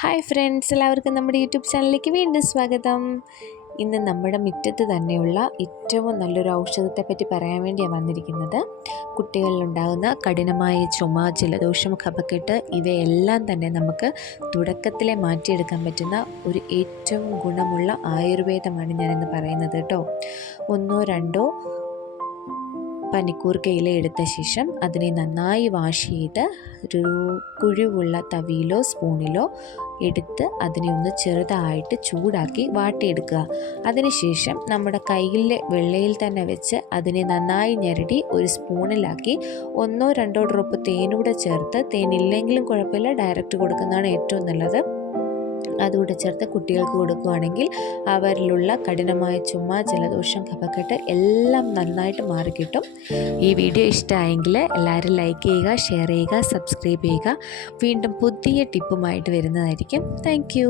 Hi friends, എല്ലാവർക്കും നമ്മുടെ YouTube ചാനലിലേക്ക് വീണ്ടും സ്വാഗതം. ഇന്ന് നമ്മുടെ മുറ്റത്ത് തന്നെയുള്ള ഏറ്റവും നല്ലൊരു ഔഷധത്തെപ്പറ്റി പറയാൻ വേണ്ടിയാണ് വന്നിരിക്കുന്നത്. കുട്ടികളിലുണ്ടാകുന്ന കഠിനമായ ചുമ, ജലദോഷം, കഫക്കെട്ട് ഇവയെല്ലാം തന്നെ നമുക്ക് തുടക്കത്തിലെ മാറ്റിയെടുക്കാൻ പറ്റുന്ന ഒരു ഏറ്റവും ഗുണമുള്ള ആയുർവേദമാണ് ഞാനിന്ന് പറയുന്നത് കേട്ടോ. 1-2 പനിക്കൂർക്ക ഇല എടുത്ത ശേഷം അതിനെ നന്നായി വാഷ് ചെയ്ത് ഒരു കുഴിവുള്ള തവിയിലോ സ്പൂണിലോ എടുത്ത് അതിനെ ഒന്ന് ചെറുതായിട്ട് ചൂടാക്കി വാട്ടിയെടുക്കുക. അതിനുശേഷം നമ്മുടെ കയ്യിലെ വെള്ളയിൽ തന്നെ വെച്ച് അതിനെ നന്നായി ഞെരടി ഒരു സ്പൂണിലാക്കി 1-2 ഡ്രോപ്പ് തേനൂടെ ചേർത്ത്, തേനില്ലെങ്കിലും കുഴപ്പമില്ല, ഡയറക്റ്റ് കൊടുക്കുന്നതാണ് ഏറ്റവും നല്ലത്. അതുകൂടെ ചേർത്ത് കുട്ടികൾക്ക് കൊടുക്കുകയാണെങ്കിൽ അവരിലുള്ള കഠിനമായ ചുമ, ജലദോഷം, കഫക്കെട്ട് എല്ലാം നന്നായിട്ട് മാറിക്കിട്ടും. ഈ വീഡിയോ ഇഷ്ടമായെങ്കിൽ എല്ലാവരും ലൈക്ക് ചെയ്യുക, ഷെയർ ചെയ്യുക, സബ്സ്ക്രൈബ് ചെയ്യുക. വീണ്ടും പുതിയ ടിപ്പുമായിട്ട് വരുന്നതായിരിക്കും. താങ്ക്